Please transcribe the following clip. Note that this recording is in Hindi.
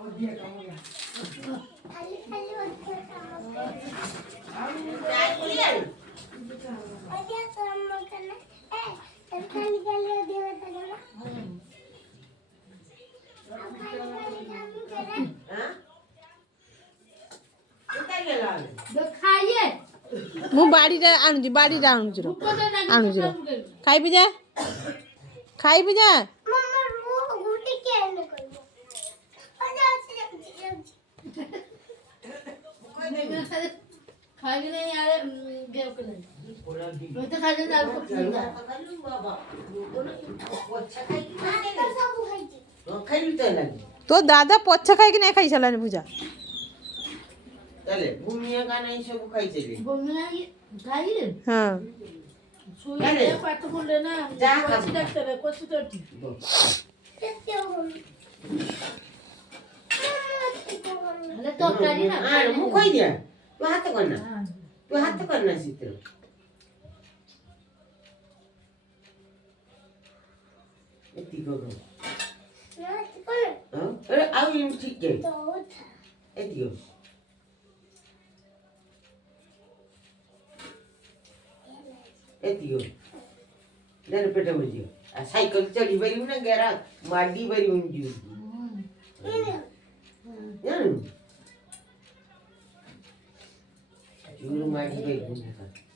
खाली खाली होते अरे काम करना खाली खाली देवे तगड़ा खाली खाली काम करे हां उतार गेला दो खाइए ମୁଁ ବାଡ଼ିରେ ଆଣୁଛି ର ଖାଇବି ଯା मम्मा वो गुटी के एंड करो अरे खाली नहीं यार गेव कर नहीं मैं तो खाली दाल को पीऊंगा तो दादा पछ खाई नहीं खाई सारानी पूजा चले भूमिया का नहीं सब खाई चले बोलना ये खाइए हाँ सुई पाठ बोल लेना जा कोची डॉक्टर है कोची तो कितने हो अरे तो करी ना हां मुंह खोई दिया तू हाथ करना चित्र इतनी को अरे आओ ये ठीक है इतनी को एतियो नर पेट में जियो आ साइकिल चढ़ी बरी ना गेरा माडी बरी उंजू यार चूर माडी बरी उंजू